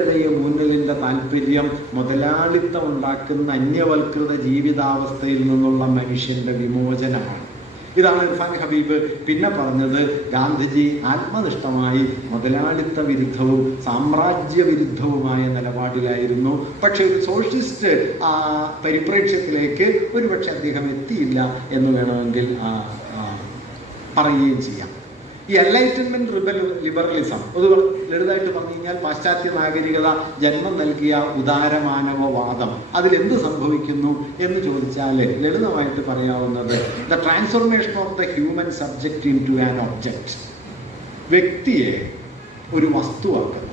രുടെയും മുന്നിലിൻ്റെ താല്പര്യം മുതലാളിത്തം ഉണ്ടാക്കുന്ന അന്യവൽകൃത ജീവിതാവസ്ഥയിൽ നിന്നുള്ള മനുഷ്യന്റെ വിമോചനമാണ്. ഇതാണ് ഇർഫാൻ ഹബീബ് പിന്നെ പറഞ്ഞത്. ഗാന്ധിജി ആത്മനിഷ്ഠമായി മുതലാളിത്ത വിരുദ്ധവും സാമ്രാജ്യ വിരുദ്ധവുമായ നിലപാടിലായിരുന്നു. പക്ഷെ ഒരു സോഷ്യലിസ്റ്റ് പരിപ്രേക്ഷ്യത്തിലേക്ക് ഒരുപക്ഷെ അദ്ദേഹം എത്തിയില്ല എന്ന് വേണമെങ്കിൽ പറയുകയും ചെയ്യാം. ഈ എൻലൈറ്റൻമെന്റ് ലിബറലിസം അത് ലളിതമായിട്ട് പറഞ്ഞു കഴിഞ്ഞാൽ പാശ്ചാത്യ നാഗരികത ജന്മം നൽകിയ ഉദാരമാനവവാദം അതിലെന്ത് സംഭവിക്കുന്നു എന്ന് ചോദിച്ചാൽ ലളിതമായിട്ട് പറയാവുന്നത് the transformation of the human subject into an object. വ്യക്തിയെ ഒരു വസ്തുവാക്കുന്നു.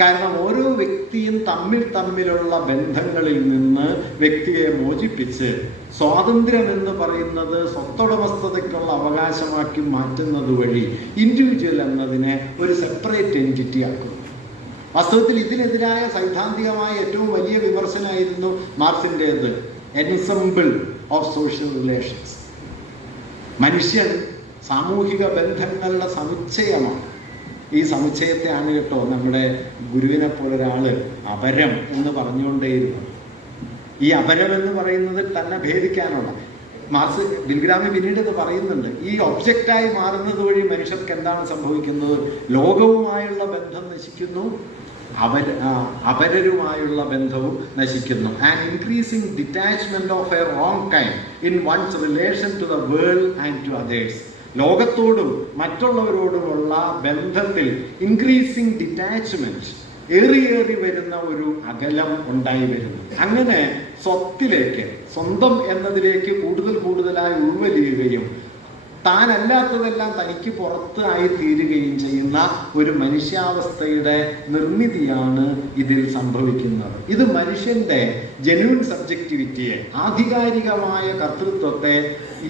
കാരണം ഓരോ വ്യക്തിയും തമ്മിലുള്ള ബന്ധങ്ങളിൽ നിന്ന് വ്യക്തിയെ മോചിപ്പിച്ച് സ്വാതന്ത്ര്യം എന്ന് പറയുന്നത് സ്വത്തുടമസ്ഥതയ്ക്കുള്ള അവകാശമാക്കി മാറ്റുന്നത് വഴി ഇൻഡിവിജ്വൽ എന്നതിനെ ഒരു സെപ്പറേറ്റ് എൻറ്റിറ്റി ആക്കുന്നു. വാസ്തവത്തിൽ ഇതിനെതിരായ സൈദ്ധാന്തികമായ ഏറ്റവും വലിയ വിമർശനമായിരുന്നു മാർക്സിൻ്റേത്. Ensemble of social relations. മനുഷ്യൻ സാമൂഹിക ബന്ധങ്ങളുടെ സമുച്ചയമാണ്. ഈ സമുച്ചയത്തെയാണ് കേട്ടോ നമ്മുടെ ഗുരുവിനെ പോലൊരാള് അപരം എന്ന് പറഞ്ഞുകൊണ്ടേയിരുന്നു. ഈ അപരം എന്ന് പറയുന്നത് തന്നെ ഭേദിക്കാനുള്ള മാർക്സ് ബിൽഗ്രാമി പിന്നീട് ഇത് പറയുന്നുണ്ട്. ഈ ഒബ്ജക്റ്റായി മാറുന്നത് വഴി മനുഷ്യർക്ക് എന്താണ് സംഭവിക്കുന്നത്? ലോകവുമായുള്ള ബന്ധം നശിക്കുന്നു, അപരരുമായുള്ള ബന്ധവും നശിക്കുന്നു. And increasing detachment of a wrong kind in one's relation to the world and to others. ലോകത്തോടും മറ്റുള്ളവരോടുമുള്ള ബന്ധത്തിൽ ഇൻക്രീസിംഗ് ഡിറ്റാച്ച്മെന്റ്, ഏറി വരുന്ന ഒരു അകലം ഉണ്ടായി വരുന്നു. അങ്ങനെ സ്വത്തിലേക്ക്, സ്വന്തം എന്നതിലേക്ക് കൂടുതലായി ഉൾവലിയുകയും താനല്ലാത്തതെല്ലാം തനിക്ക് പുറത്ത് ആയി തീരുകയും ചെയ്യുന്ന ഒരു മനുഷ്യാവസ്ഥയുടെ നിർമ്മിതിയാണ് ഇതിൽ സംഭവിക്കുന്നത്. ഇത് മനുഷ്യന്റെ ജെന്യൂൻ സബ്ജക്റ്റിവിറ്റിയെ, ആധികാരികമായ കർത്തൃത്വത്തെ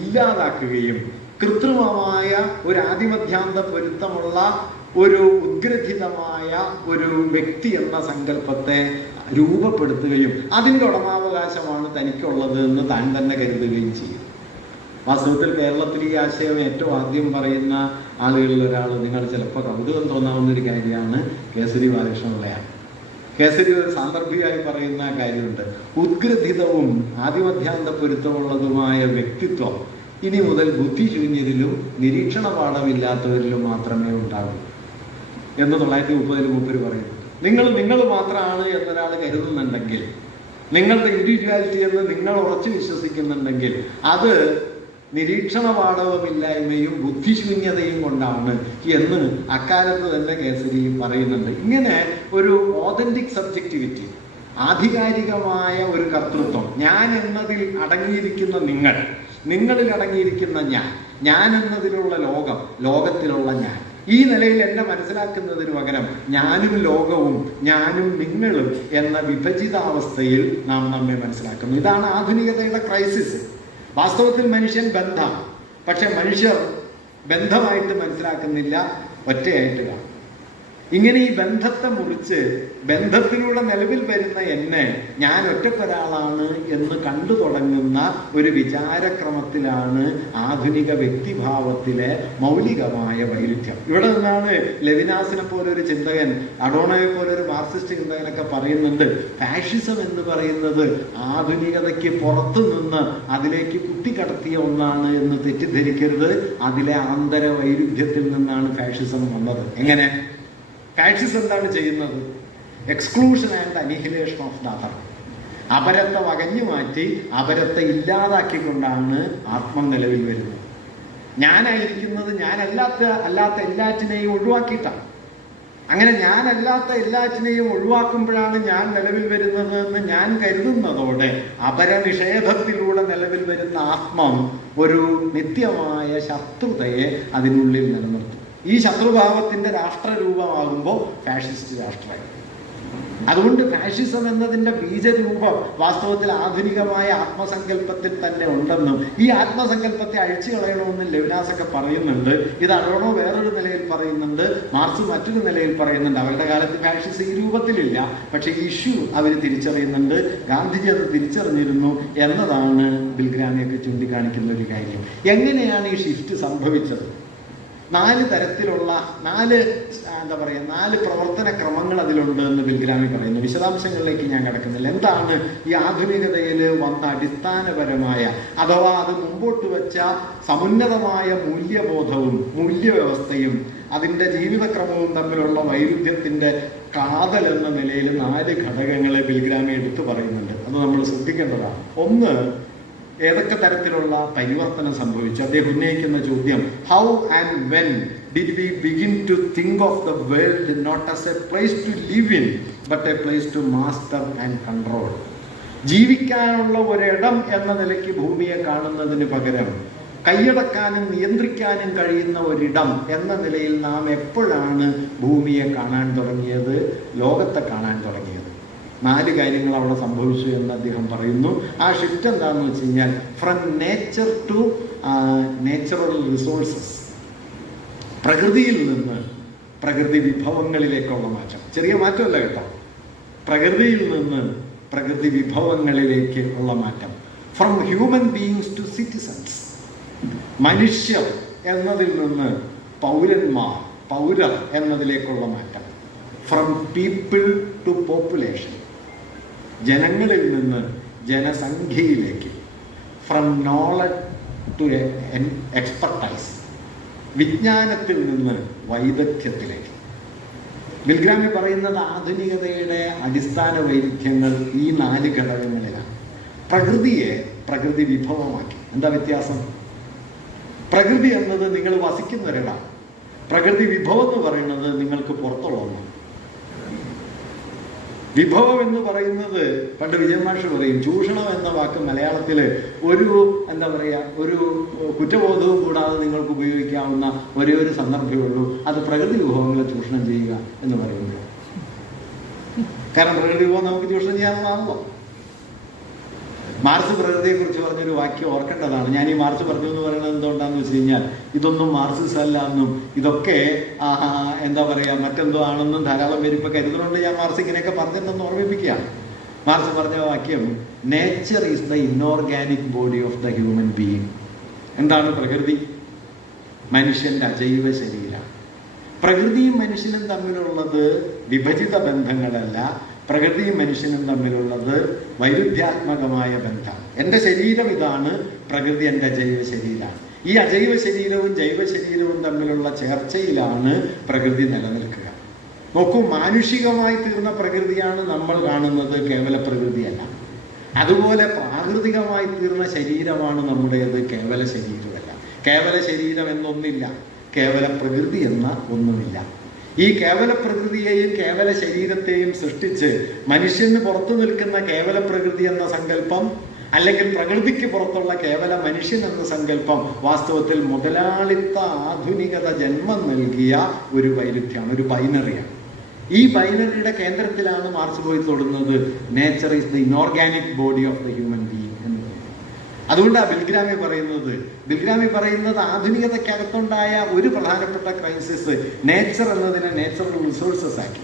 ഇല്ലാതാക്കുകയും കൃത്രിമമായ ഒരു ആദിമധ്യാന്ത പൊരുത്തമുള്ള ഒരു ഉദ്ഗ്രഥിതമായ ഒരു വ്യക്തി എന്ന സങ്കല്പത്തെ രൂപപ്പെടുത്തുകയും അതിൻ്റെ ഉടമാവകാശമാണ് തനിക്കുള്ളത് എന്ന് താൻ തന്നെ കരുതുകയും ചെയ്യും. വാസ്തവത്തിൽ കേരളത്തിൽ ഈ ആശയം ഏറ്റവും ആദ്യം പറയുന്ന ആളുകളിൽ ഒരാൾ, നിങ്ങൾ ചിലപ്പോൾ കൗതുകം തോന്നാവുന്ന ഒരു കാര്യമാണ്, കേസരി ബാലകൃഷ്ണപിള്ളയാണ്. കേസരി ഒരു സാന്ദർഭികമായി പറയുന്ന കാര്യമുണ്ട്. ഉദ്ഗ്രഥിതവും ആദിമധ്യാന്ത പൊരുത്തമുള്ളതുമായ വ്യക്തിത്വം ഇനി മുതൽ ബുദ്ധിശൂന്യരിലും നിരീക്ഷണ പാഠമില്ലാത്തവരിലും മാത്രമേ ഉണ്ടാകൂ എന്ന് 1930 മൂപ്പര് പറയുന്നു. നിങ്ങൾ മാത്രമാണ് എന്നൊരാൾ കരുതുന്നുണ്ടെങ്കിൽ, നിങ്ങളുടെ ഇൻഡിവിജ്വാലിറ്റി എന്ന് നിങ്ങൾ ഉറച്ചു വിശ്വസിക്കുന്നുണ്ടെങ്കിൽ, അത് നിരീക്ഷണ പാഠവുമില്ലായ്മയും ബുദ്ധിശൂന്യതയും കൊണ്ടാണ് എന്ന് അക്കാലത്ത് തന്നെ കേസരി പറയുന്നുണ്ട്. ഇങ്ങനെ ഒരു ഓതന്റിക് സബ്ജക്റ്റിവിറ്റി, ആധികാരികമായ ഒരു കർത്തൃത്വം, ഞാൻ എന്നതിൽ അടങ്ങിയിരിക്കുന്ന നിങ്ങളിൽ അടങ്ങിയിരിക്കുന്ന ഞാൻ എന്നതിലുള്ള ലോകം, ലോകത്തിലുള്ള ഞാൻ, ഈ നിലയിൽ എന്നെ മനസ്സിലാക്കുന്നതിന് പകരം ഞാനും ലോകവും ഞാനും നിങ്ങളും എന്ന വിഭജിതാവസ്ഥയിൽ നാം നമ്മെ മനസ്സിലാക്കുന്നു. ഇതാണ് ആധുനികതയുടെ ക്രൈസിസ്. വാസ്തവത്തിൽ മനുഷ്യൻ ബന്ധം, പക്ഷെ മനുഷ്യർ ബന്ധമായിട്ട് മനസ്സിലാക്കുന്നില്ല, ഒറ്റയായിട്ട് കാണും. ഇങ്ങനെ ഈ ബന്ധത്തെ മുറിച്ച് ബന്ധത്തിലൂടെ നിലവിൽ വരുന്ന എന്നെ ഞാൻ ഒറ്റക്കൊരാളാണ് എന്ന് കണ്ടു തുടങ്ങുന്ന ഒരു വിചാരക്രമത്തിലാണ് ആധുനിക വ്യക്തിഭാവത്തിലെ മൗലികമായ വൈരുദ്ധ്യം. ഇവിടെ നിന്നാണ് ലെവിനാസിനെ പോലൊരു ചിന്തകൻ, അഡോണയെ പോലൊരു മാർക്സിസ്റ്റ് ചിന്തകനൊക്കെ പറയുന്നുണ്ട്, ഫാഷിസം എന്ന് പറയുന്നത് ആധുനികതയ്ക്ക് പുറത്തു നിന്ന് അതിലേക്ക് കുത്തിക്കടത്തിയ ഒന്നാണ് എന്ന് തെറ്റിദ്ധരിക്കരുത്. അതിലെ ആന്തര വൈരുദ്ധ്യത്തിൽ നിന്നാണ് ഫാഷിസം വന്നത്. എങ്ങനെ? ഫാഷിസം എന്താണ് ചെയ്യുന്നത്? Exclusion and annihilation of the other. അപരത്തെ വകഞ്ഞു മാറ്റി അപരത്തെ ഇല്ലാതാക്കിക്കൊണ്ടാണ് ആത്മം നിലവിൽ വരുന്നത്. ഞാനായിരിക്കുന്നത് ഞാനല്ലാത്ത എല്ലാറ്റിനെയും ഒഴിവാക്കിയിട്ടാണ്. അങ്ങനെ ഞാനല്ലാത്ത എല്ലാറ്റിനെയും ഒഴിവാക്കുമ്പോഴാണ് ഞാൻ നിലവിൽ വരുന്നത് എന്ന് ഞാൻ കരുതുന്നതോടെ അപരനിഷേധത്തിലൂടെ നിലവിൽ വരുന്ന ആത്മം ഒരു നിത്യമായ ശത്രുതയെ അതിനുള്ളിൽ നിലനിർത്തും. ഈ ശത്രുഭാവത്തിന്റെ രാഷ്ട്രരൂപമാകുമ്പോൾ ഫാഷിസ്റ്റ് രാഷ്ട്രമായി. അതുകൊണ്ട് ഫാഷിസം എന്നതിൻ്റെ ബീജരൂപം വാസ്തവത്തിൽ ആധുനികമായ ആത്മസങ്കല്പത്തിൽ തന്നെ ഉണ്ടെന്നും ഈ ആത്മസങ്കല്പത്തെ അഴിച്ചു കളയണമെന്നും ലെവിനാസൊക്കെ പറയുന്നുണ്ട്. ഇത് അഡോണോ വേറൊരു നിലയിൽ പറയുന്നുണ്ട്, മാർക്സ് മറ്റൊരു നിലയിൽ പറയുന്നുണ്ട്. അവരുടെ കാലത്ത് ഫാഷിസം ഈ രൂപത്തിലില്ല, പക്ഷെ ഇഷ്യൂ അവർ തിരിച്ചറിയുന്നുണ്ട്. ഗാന്ധിജി അത് തിരിച്ചറിഞ്ഞിരുന്നു എന്നതാണ് ബിൽഗ്രാമിയൊക്കെ ചൂണ്ടിക്കാണിക്കുന്ന ഒരു കാര്യം. എങ്ങനെയാണ് ഈ ഷിഫ്റ്റ് സംഭവിച്ചത്? 4 തരത്തിലുള്ള 4 പ്രവർത്തന ക്രമങ്ങൾ അതിലുണ്ട് എന്ന് ബിൽഗ്രാമി പറയുന്നു. വിശദാംശങ്ങളിലേക്ക് ഞാൻ കടക്കുന്നില്ല. എന്താണ് ഈ ആധുനികതയിൽ വന്ന അടിസ്ഥാനപരമായ അഥവാ അത് മുമ്പോട്ട് വെച്ച സമുന്നതമായ മൂല്യബോധവും മൂല്യവ്യവസ്ഥയും അതിൻ്റെ ജീവിതക്രമവും തമ്മിലുള്ള വൈരുദ്ധ്യത്തിൻ്റെ കാതൽ എന്ന നിലയിൽ 4 ഘടകങ്ങളെ ബിൽഗ്രാമി എടുത്തു പറയുന്നുണ്ട്. അത് നമ്മൾ ശ്രദ്ധിക്കേണ്ടതാണ്. ഒന്ന്, ഏതൊക്കെ തരത്തിലുള്ള പരിവർത്തനം സംഭവിച്ചു? അദ്ദേഹം ഉന്നയിക്കുന്ന ചോദ്യം, how and when did we begin to think of the world not as a place to live in but a place to master and control. ജീവിക്കാനുള്ള ഒരിടം എന്ന നിലയ്ക്ക് ഭൂമിയെ കാണുന്നതിന് പകരം കൈയടക്കാനും നിയന്ത്രിക്കാനും കഴിയുന്ന ഒരിടം എന്ന നിലയിൽ നാം എപ്പോഴാണ് ഭൂമിയെ കാണാൻ തുടങ്ങിയത്, ലോകത്തെ കാണാൻ തുടങ്ങിയത്? 4 കാര്യങ്ങൾ അവിടെ സംഭവിച്ചു എന്ന് അദ്ദേഹം പറയുന്നു. ആ ഷിഫ്റ്റ് എന്താണെന്ന് വെച്ച് കഴിഞ്ഞാൽ from nature to natural resources, പ്രകൃതിയിൽ നിന്ന് പ്രകൃതി വിഭവങ്ങളിലേക്കുള്ള മാറ്റം. ചെറിയ മാറ്റമല്ല കേട്ടോ, പ്രകൃതിയിൽ നിന്ന് പ്രകൃതി വിഭവങ്ങളിലേക്ക് ഉള്ള മാറ്റം. From human beings to citizens, മനുഷ്യർ എന്നതിൽ നിന്ന് പൗരർ എന്നതിലേക്കുള്ള മാറ്റം. ഫ്രം പീപ്പിൾ ടു പോപ്പുലേഷൻ, ജനങ്ങളിൽ നിന്ന് ജനസംഖ്യയിലേക്ക്. ഫ്രം നോളജ് ടു എക്സ്പെർട്ടൈസ്, വിജ്ഞാനത്തിൽ നിന്ന് വൈദഗ്ധ്യത്തിലേക്ക്. ബിൽഗ്രാമി പറയുന്നത് ആധുനികതയുടെ അടിസ്ഥാന വൈരുദ്ധ്യങ്ങൾ ഈ 4 ഘടകങ്ങളിലാണ്. പ്രകൃതിയെ പ്രകൃതി വിഭവമാക്കി. എന്താ വ്യത്യാസം? പ്രകൃതി എന്നത് നിങ്ങൾ വസിക്കുന്ന ഒരിടമാണ്. പ്രകൃതി വിഭവം എന്ന് പറയുന്നത് നിങ്ങൾക്ക് പുറത്തുള്ള ഒന്നാണ്. വിഭവം എന്ന് പണ്ട് വിജയമാഷ് പറയും, ചൂഷണം എന്ന വാക്ക് മലയാളത്തിൽ ഒരു ഒരു കുറ്റബോധവും കൂടാതെ നിങ്ങൾക്ക് ഉപയോഗിക്കാവുന്ന ഒരേ ഒരു സന്ദർഭമേ ഉള്ളൂ. അത് പ്രകൃതി വിഭവങ്ങളെ ചൂഷണം ചെയ്യുക എന്ന് പറയുന്നത്. കാരണം പ്രകൃതി വിഭവം നമുക്ക് ചൂഷണം ചെയ്യാവുന്നതാണല്ലോ. മാർക്സ് പ്രകൃതിയെക്കുറിച്ച് പറഞ്ഞൊരു വാക്യം ഓർക്കേണ്ടതാണ്. ഞാൻ ഈ മാർക്സ് പറഞ്ഞു എന്ന് പറയുന്നത് എന്തുകൊണ്ടാന്ന് വെച്ച് കഴിഞ്ഞാൽ, ഇതൊന്നും മാർക്സിസം അല്ല എന്നും ഇതൊക്കെ മറ്റെന്തോ ആണെന്നും ധാരാളം പേര് ഇപ്പൊ കരുതുന്നുണ്ട്. ഞാൻ മാർക്സ് ഇങ്ങനെയൊക്കെ പറഞ്ഞിട്ടുണ്ടെന്ന് ഓർമ്മിപ്പിക്കുകയാണ്. മാർക്സ് പറഞ്ഞ വാക്യം, nature is the inorganic body of the human being. എന്താണ് പ്രകൃതി? മനുഷ്യന്റെ അജൈവ ശരീരം. പ്രകൃതിയും മനുഷ്യനും തമ്മിലുള്ളത് വിഭജിത ബന്ധങ്ങളല്ല, പ്രകൃതിയും മനുഷ്യനും തമ്മിലുള്ളത് വൈരുദ്ധ്യാത്മകമായ ബന്ധമാണ്. എൻ്റെ ശരീരം ഇതാണ്, പ്രകൃതി എൻ്റെ അജൈവ ശരീരമാണ്. ഈ അജൈവ ശരീരവും ജൈവ ശരീരവും തമ്മിലുള്ള ചേർച്ചയിലാണ് പ്രകൃതി നിലനിൽക്കുക. നോക്കൂ, മാനുഷികമായി തീർന്ന പ്രകൃതിയാണ് നമ്മൾ കാണുന്നത്, കേവല പ്രകൃതിയല്ല. അതുപോലെ പ്രാകൃതികമായി തീർന്ന ശരീരമാണ് നമ്മുടേത്, കേവല ശരീരമല്ല. കേവല ശരീരം എന്നൊന്നില്ല, കേവല പ്രകൃതി എന്ന ഒന്നുമില്ല. ഈ കേവല പ്രകൃതിയെയും കേവല ശരീരത്തെയും സൃഷ്ടിച്ച് മനുഷ്യന് പുറത്തു നിൽക്കുന്ന കേവല പ്രകൃതി എന്ന സങ്കല്പം, അല്ലെങ്കിൽ പ്രകൃതിക്ക് പുറത്തുള്ള കേവല മനുഷ്യൻ എന്ന സങ്കല്പം വാസ്തവത്തിൽ മുതലാളിത്ത ആധുനികത ജന്മം നൽകിയ ഒരു വൈരുദ്ധ്യമാണ്, ഒരു ബൈനറിയാണ്. ഈ ബൈനറിയുടെ കേന്ദ്രത്തിലാണ് മാർക്സ് പോയി തൊടുന്നത്. Nature is the inorganic body of the human being എന്ന് പറയുന്നത്. അതുകൊണ്ടാണ് ബിൽഗ്രാമി പറയുന്നത് ആധുനികതയ്ക്കകത്തുണ്ടായ ഒരു പ്രധാനപ്പെട്ട ക്രൈസിസ് നേച്ചർ എന്നതിനെ നേച്ചുറൽ റിസോഴ്സസ് ആക്കി,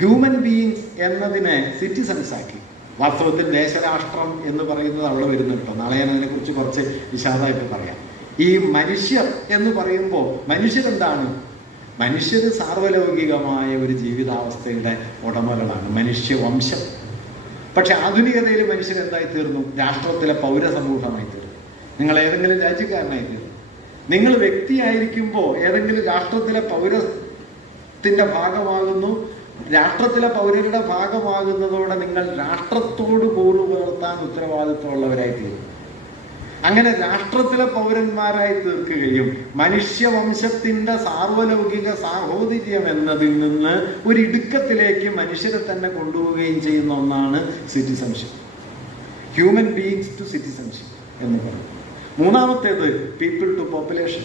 ഹ്യൂമൻ ബീയിങ്സ് എന്നതിനെ സിറ്റിസൺസ് ആക്കി. വാസ്തവത്തിൽ ദേശരാഷ്ട്രം എന്ന് പറയുന്നത് അവിടെ വരുന്നുണ്ടോ, നാളെ ഞാൻ അതിനെക്കുറിച്ച് കുറച്ച് വിശാലമായിട്ട് പറയാം. ഈ മനുഷ്യർ എന്ന് പറയുമ്പോൾ മനുഷ്യരെന്താണ്? മനുഷ്യർ സാർവലൗകികമായ ഒരു ജീവിതാവസ്ഥയുടെ ഉടമകളാണ്, മനുഷ്യവംശം. പക്ഷെ ആധുനികതയിൽ മനുഷ്യൻ എന്തായി തീർന്നു? രാഷ്ട്രത്തിലെ പൗരസമൂഹമായി തീർന്നു. നിങ്ങൾ ഏതെങ്കിലും രാജ്യക്കാരനായി തീർന്നു. നിങ്ങൾ വ്യക്തിയായിരിക്കുമ്പോൾ ഏതെങ്കിലും രാഷ്ട്രത്തിലെ പൗരത്തിന്റെ ഭാഗമാകുന്നു. രാഷ്ട്രത്തിലെ പൗരരുടെ ഭാഗമാകുന്നതോടെ നിങ്ങൾ രാഷ്ട്രത്തോട് കൂറ് പുലർത്താൻ ഉത്തരവാദിത്വമുള്ളവരായി തീർന്നു. അങ്ങനെ രാഷ്ട്രത്തിലെ പൗരന്മാരായി തീർക്കുകയും മനുഷ്യവംശത്തിന്റെ സാർവലൗകിക സാഹോദര്യം എന്നതിൽ നിന്ന് ഒരു ഇടുക്കത്തിലേക്ക് മനുഷ്യരെ തന്നെ കൊണ്ടുപോവുകയും ചെയ്യുന്ന ഒന്നാണ് citizenship. Human beings to citizenship എന്ന് പറയും. മൂന്നാമത്തേത് പീപ്പിൾ ടു പോപ്പുലേഷൻ.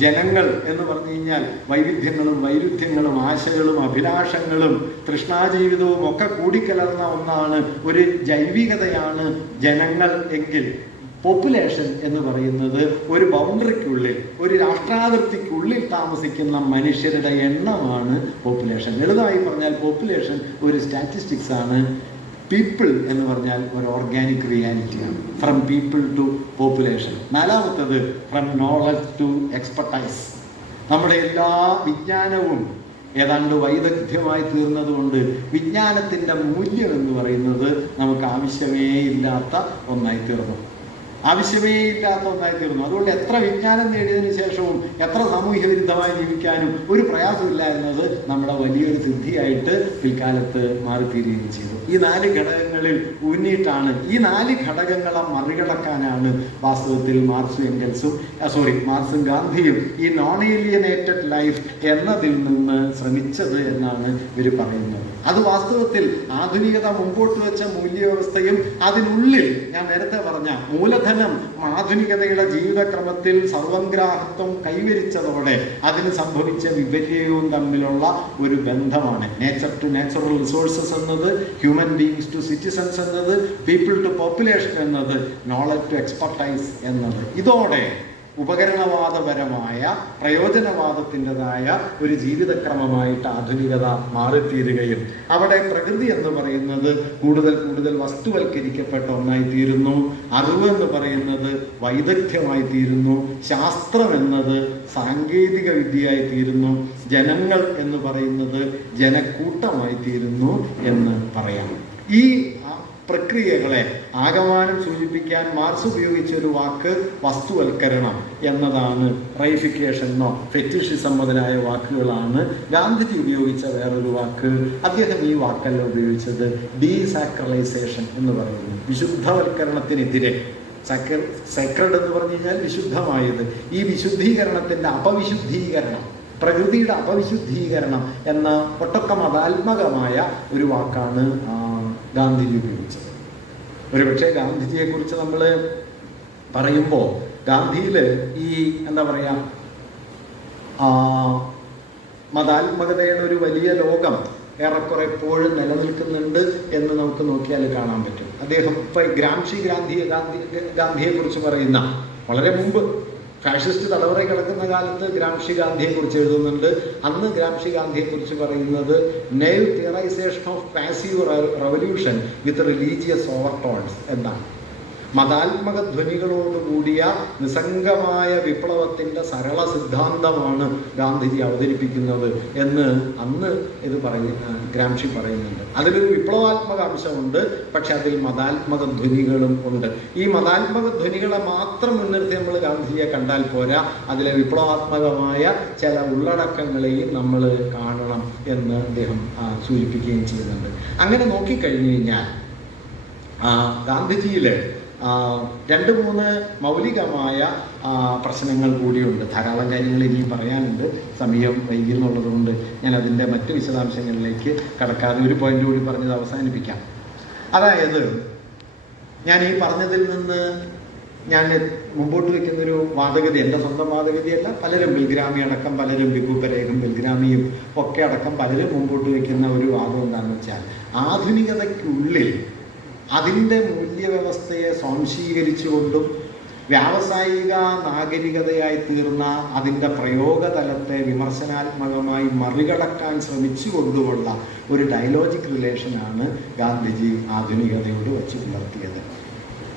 ജനങ്ങൾ എന്ന് പറഞ്ഞു കഴിഞ്ഞാൽ വൈരുദ്ധ്യങ്ങളും ആശകളും അഭിലാഷങ്ങളും തൃഷ്ണാജീവിതവും ഒക്കെ കൂടിക്കലർന്ന ഒന്നാണ്, ഒരു ജൈവികതയാണ് ജനങ്ങൾ എങ്കിൽ പോപ്പുലേഷൻ എന്ന് പറയുന്നത് ഒരു ബൗണ്ടറിക്കുള്ളിൽ, ഒരു രാഷ്ട്രാതിർത്തിക്കുള്ളിൽ താമസിക്കുന്ന മനുഷ്യരുടെ എണ്ണമാണ് പോപ്പുലേഷൻ. ലളിതമായി പറഞ്ഞാൽ പോപ്പുലേഷൻ ഒരു സ്റ്റാറ്റിസ്റ്റിക്സ് ആണ്. പീപ്പിൾ എന്ന് പറഞ്ഞാൽ ഒരു ഓർഗാനിക് റിയാലിറ്റിയാണ്. From people to population. നാലാമത്തത് ഫ്രം നോളജ് ടു എക്സ്പെർട്ടൈസ്. നമ്മുടെ എല്ലാ വിജ്ഞാനവും ഏതാണ്ട് വൈദഗ്ധ്യമായി തീർന്നതുകൊണ്ട് വിജ്ഞാനത്തിൻ്റെ മൂല്യം എന്ന് പറയുന്നത് നമുക്ക് ആവശ്യമേ ഇല്ലാത്ത ഒന്നായി തീർന്നു. അതുകൊണ്ട് എത്ര വിജ്ഞാനം നേടിയതിനു ശേഷവും എത്ര സാമൂഹ്യ വിരുദ്ധമായി ജീവിക്കാനും ഒരു പ്രയാസമില്ല എന്നത് നമ്മുടെ വലിയൊരു സിദ്ധിയായിട്ട് പിൽക്കാലത്ത് മാറിത്തീരുകയും ചെയ്തു. ഈ 4 ഘടകങ്ങളിൽ ഊന്നിയിട്ടാണ്, ഈ 4 ഘടകങ്ങളെ മറികടക്കാനാണ് വാസ്തവത്തിൽ മാർക്സും ഗാന്ധിയും ഈ നോൺ ഏലിയനേറ്റഡ് ലൈഫ് എന്നതിൽ നിന്ന് ശ്രമിച്ചത് എന്നാണ് ഇവർ പറയുന്നത്. അത് വാസ്തവത്തിൽ ആധുനികത മുമ്പോട്ട് വെച്ച മൂല്യവ്യവസ്ഥയും അതിനുള്ളിൽ ഞാൻ നേരത്തെ പറഞ്ഞ മൂലധനം ആധുനികതയുടെ ജീവിതക്രമത്തിൽ സർവഗ്രാഹത്വം കൈവരിച്ചതോടെ അതിന് സംഭവിച്ച വിപര്യവും തമ്മിലുള്ള ഒരു ബന്ധമാണ്. നേച്ചർ ടു നാച്ചുറൽ റിസോഴ്സസ് എന്നത്, ഹ്യൂമൻ ബീയിങ്സ് ടു സിറ്റിസൺസ് എന്നത്, പീപ്പിൾ ടു പോപ്പുലേഷൻ എന്നത്, നോളജ് ടു എക്സ്പെർട്ടൈസ് എന്നത്. ഇതോടെ ഉപകരണവാദപരമായ പ്രയോജനവാദത്തിൻ്റെതായ ഒരു ജീവിതക്രമമായിട്ട് ആധുനികത മാറിത്തീരുകയും അവിടെ പ്രകൃതി എന്ന് പറയുന്നത് കൂടുതൽ കൂടുതൽ വസ്തുവൽക്കരിക്കപ്പെട്ട ഒന്നായി തീരുന്നു. അറിവ് എന്ന് പറയുന്നത് വൈദഗ്ധ്യമായി തീരുന്നു. ശാസ്ത്രം എന്നത് സാങ്കേതിക വിദ്യയായി തീരുന്നു. ജനങ്ങൾ എന്ന് പറയുന്നത് ജനക്കൂട്ടമായി തീരുന്നു എന്ന് പറയാം. ഈ പ്രക്രിയകളെ ആകമാനം സൂചിപ്പിക്കാൻ മാർക്സ് ഉപയോഗിച്ച ഒരു വാക്ക് വസ്തുവൽക്കരണം എന്നതാണ്. റൈഫിക്കേഷനോ ഫെറ്റിഷിസം മുതലായ വാക്കുകളാണ്. ഗാന്ധിജി ഉപയോഗിച്ച വേറൊരു വാക്ക്, അദ്ദേഹം ഈ വാക്കല്ല ഉപയോഗിച്ചത്, ഡീസാക്രലൈസേഷൻ എന്ന് പറയുന്നു. വിശുദ്ധവൽക്കരണത്തിനെതിരെ. സക്രഡ് എന്ന് പറഞ്ഞു കഴിഞ്ഞാൽ വിശുദ്ധമായത്. ഈ വിശുദ്ധീകരണത്തിൻ്റെ അപവിശുദ്ധീകരണം, പ്രകൃതിയുടെ അപവിശുദ്ധീകരണം എന്ന ഒട്ടൊക്കെ മതാത്മകമായ ഒരു വാക്കാണ് ഗാന്ധിജി ഉപയോഗിച്ചത്. ഒരുപക്ഷെ ഗാന്ധിജിയെ കുറിച്ച് നമ്മൾ പറയുമ്പോൾ ഗാന്ധിയിൽ ഈ എന്താ പറയുക, മതാത്മകതയുടെ ഒരു വലിയ ലോകം ഏറെക്കുറെ എപ്പോഴും നിലനിൽക്കുന്നുണ്ട് എന്ന് നമുക്ക് നോക്കിയാൽ കാണാൻ പറ്റും. അദ്ദേഹം ഇപ്പം ഗാന്ധിയെ കുറിച്ച് പറയുന്ന വളരെ മുമ്പ് ഫാഷിസ്റ്റ് തലമുറ കിടക്കുന്ന കാലത്ത് ഗ്രാംഷി ഗാന്ധിയെ കുറിച്ച് എഴുതുന്നുണ്ട്. അന്ന് ഗ്രാംഷി ഗാന്ധിയെ കുറിച്ച് പറയുന്നത് new theorization of passive revolution with religious overtones എന്നാണ്. മതാത്മക ധ്വനികളോടുകൂടിയ നിസ്സംഗമായ വിപ്ലവത്തിൻ്റെ സരള സിദ്ധാന്തമാണ് ഗാന്ധിജി അവതരിപ്പിക്കുന്നത് എന്ന് അന്ന് ഗ്രാംഷി പറയുന്നുണ്ട്. അതിലൊരു വിപ്ലവാത്മക അംശമുണ്ട്, പക്ഷെ അതിൽ മതാത്മക ധ്വനികളും ഉണ്ട്. ഈ മതാത്മക ധ്വനികളെ മാത്രം മുൻനിർത്തി നമ്മൾ ഗാന്ധിജിയെ കണ്ടാൽ പോരാ, അതിലെ വിപ്ലവാത്മകമായ ചില ഉള്ളടക്കങ്ങളെയും നമ്മൾ കാണണം എന്ന് അദ്ദേഹം സൂചിപ്പിക്കുകയും ചെയ്യുന്നുണ്ട്. അങ്ങനെ നോക്കിക്കഴിഞ്ഞു കഴിഞ്ഞാൽ ഗാന്ധിജിയിൽ 2-3 മൗലികമായ പ്രശ്നങ്ങൾ കൂടിയുണ്ട്. ധാരാളം കാര്യങ്ങൾ ഇനി പറയാനുണ്ട്, സമയം വൈകുന്നുള്ളത് കൊണ്ട് ഞാൻ അതിൻ്റെ മറ്റ് വിശദാംശങ്ങളിലേക്ക് കടക്കാതെ ഒരു പോയിന്റ് കൂടി പറഞ്ഞത് അവസാനിപ്പിക്കാം. അതായത് ഞാൻ ഈ പറഞ്ഞതിൽ നിന്ന് ഞാൻ മുമ്പോട്ട് വയ്ക്കുന്നൊരു വാദഗതി, എൻ്റെ സ്വന്തം വാദഗതിയല്ല, പലരും ബിൽഗ്രാമി അടക്കം, പലരും ബിഗുപരേഖും ബിൽഗ്രാമിയും ഒക്കെ അടക്കം പലരും മുമ്പോട്ട് വയ്ക്കുന്ന ഒരു വാദം എന്താണെന്ന് വെച്ചാൽ, ആധുനികതയ്ക്കുള്ളിൽ അതിൻ്റെ മൂല്യവ്യവസ്ഥയെ സ്വാംശീകരിച്ചുകൊണ്ടും വ്യാവസായിക നാഗരികതയായി തീർന്ന അതിൻ്റെ പ്രയോഗതലത്തെ വിമർശനാത്മകമായി മറികടക്കാൻ ശ്രമിച്ചുകൊണ്ടുമുള്ള ഒരു ഡയലോജിക് റിലേഷനാണ് ഗാന്ധിജി ആധുനികതയോട് വെച്ച് പുലർത്തിയത്.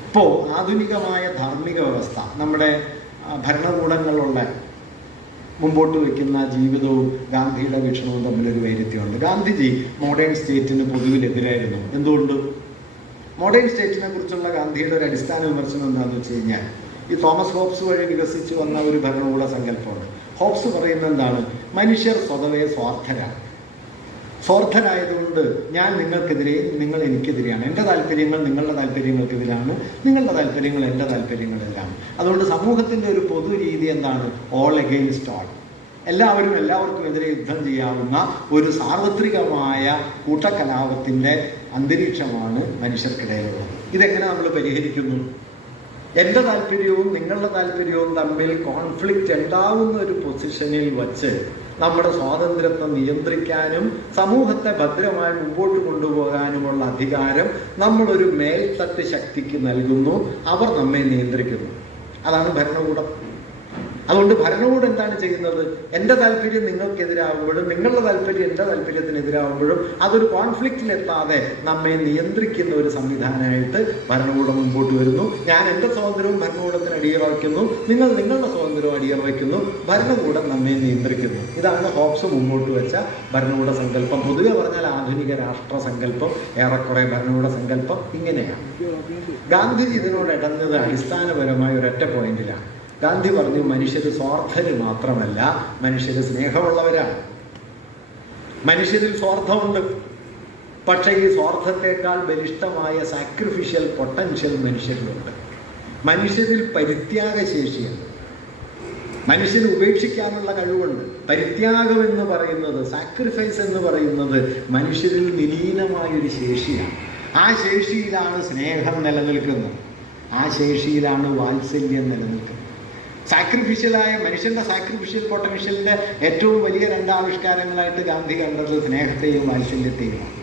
ഇപ്പോൾ ആധുനികമായ ധാർമ്മിക വ്യവസ്ഥ, നമ്മുടെ ഭരണകൂടങ്ങളുള്ള മുമ്പോട്ട് വയ്ക്കുന്ന ജീവിതവും ഗാന്ധിയുടെ വീക്ഷണവും തമ്മിലൊരു വൈരുദ്ധ്യമുണ്ട്. ഗാന്ധിജി മോഡേൺ സ്റ്റേറ്റിന് പൊതുവിലെതിരായിരുന്നു. എന്തുകൊണ്ട്? മോഡേൺ സ്റ്റേറ്റിനെ കുറിച്ചുള്ള ഗാന്ധിയുടെ ഒരു അടിസ്ഥാന വിമർശനം എന്താണെന്ന് വെച്ച് കഴിഞ്ഞാൽ, ഈ തോമസ് ഹോബ്സ് വഴി വികസിച്ചു വന്ന ഒരു ഭരണകൂട സങ്കല്പമാണ്. ഹോബ്സ് പറയുന്നത് എന്താണ്? മനുഷ്യർ സ്വതവേ സ്വാർത്ഥരായതുകൊണ്ട് ഞാൻ നിങ്ങൾക്കെതിരെയും നിങ്ങൾ എനിക്കെതിരെയാണ്. എൻ്റെ താല്പര്യങ്ങൾ നിങ്ങളുടെ താല്പര്യങ്ങൾക്കെതിരാണ്, നിങ്ങളുടെ താല്പര്യങ്ങൾ എൻ്റെ താല്പര്യങ്ങളെല്ലാം. അതുകൊണ്ട് സമൂഹത്തിൻ്റെ ഒരു പൊതു രീതി എന്താണ്? All against all. എല്ലാവർക്കും എതിരെ യുദ്ധം ചെയ്യാവുന്ന ഒരു സാർവത്രികമായ കൂട്ടക്കലാപത്തിൻ്റെ അന്തരീക്ഷമാണ് മനുഷ്യർക്കിടയിലുള്ളത്. ഇതെങ്ങനെ നമ്മൾ പരിഹരിക്കുന്നു? എൻ്റെ താല്പര്യവും നിങ്ങളുടെ താല്പര്യവും തമ്മിൽ കോൺഫ്ലിക്റ്റ് ഉണ്ടാവുന്ന ഒരു പൊസിഷനിൽ വച്ച് നമ്മുടെ സ്വാതന്ത്ര്യത്തെ നിയന്ത്രിക്കാനും സമൂഹത്തെ ഭദ്രമായി മുമ്പോട്ട് കൊണ്ടുപോകാനുമുള്ള അധികാരം നമ്മളൊരു മേൽത്തട്ട് ശക്തിക്ക് നൽകുന്നു. അവർ നമ്മെ നിയന്ത്രിക്കുന്നു. അതാണ് ഭരണകൂടം. അതുകൊണ്ട് ഭരണകൂടം എന്താണ് ചെയ്യുന്നത്? എൻ്റെ താല്പര്യം നിങ്ങൾക്കെതിരാകുമ്പോഴും നിങ്ങളുടെ താല്പര്യം എൻ്റെ താല്പര്യത്തിനെതിരാകുമ്പോഴും അതൊരു കോൺഫ്ലിക്റ്റിലെത്താതെ നമ്മെ നിയന്ത്രിക്കുന്ന ഒരു സംവിധാനമായിട്ട് ഭരണകൂടം മുമ്പോട്ട് വരുന്നു. ഞാൻ എൻ്റെ സ്വാതന്ത്ര്യവും ഭരണകൂടത്തിന് അടിയറവയ്ക്കുന്നു, നിങ്ങൾ നിങ്ങളുടെ സ്വാതന്ത്ര്യവും അടിയറവയ്ക്കുന്നു, ഭരണകൂടം നമ്മെ നിയന്ത്രിക്കുന്നു. ഇതാണ് ഹോബ്സ് മുമ്പോട്ട് വെച്ച ഭരണകൂട സങ്കല്പം. പൊതുവെ പറഞ്ഞാൽ ആധുനിക രാഷ്ട്ര സങ്കല്പം, ഏറെക്കുറെ ഭരണകൂട സങ്കല്പം ഇങ്ങനെയാണ്. ഗാന്ധിജി ഇതിനോട് ഇടഞ്ഞത് അടിസ്ഥാനപരമായ ഒരൊറ്റ പോയിന്റിലാണ്. ഗാന്ധി പറഞ്ഞു, മനുഷ്യർ സ്വാർത്ഥര് മാത്രമല്ല, മനുഷ്യർ സ്നേഹമുള്ളവരാണ്. മനുഷ്യരിൽ സ്വാർത്ഥമുണ്ട്, പക്ഷേ ഈ സ്വാർത്ഥത്തെക്കാൾ ബലിഷ്ഠമായ സാക്രിഫിഷ്യൽ പൊട്ടൻഷ്യൽ മനുഷ്യരിലുണ്ട്. മനുഷ്യരിൽ പരിത്യാഗശേഷിയുണ്ട്, മനുഷ്യന് ഉപേക്ഷിക്കാനുള്ള കഴിവുണ്ട്. പരിത്യാഗം എന്ന് പറയുന്നത്, സാക്രിഫൈസ് എന്ന് പറയുന്നത് മനുഷ്യരിൽ നിലീനമായൊരു ശേഷിയാണ്. ആ ശേഷിയിലാണ് സ്നേഹം നിലനിൽക്കുന്നത്, ആ ശേഷിയിലാണ് വാത്സല്യം നിലനിൽക്കുന്നത്. സാക്രിഫിഷ്യലായ മനുഷ്യന്റെ സാക്രിഫിഷ്യൽ പൊട്ടൻഷ്യലിന്റെ ഏറ്റവും വലിയ രണ്ടാവിഷ്കാരങ്ങളായിട്ട് ഗാന്ധി കണ്ടത് സ്നേഹത്തെയും വാത്സല്യത്തെയുമാണ്.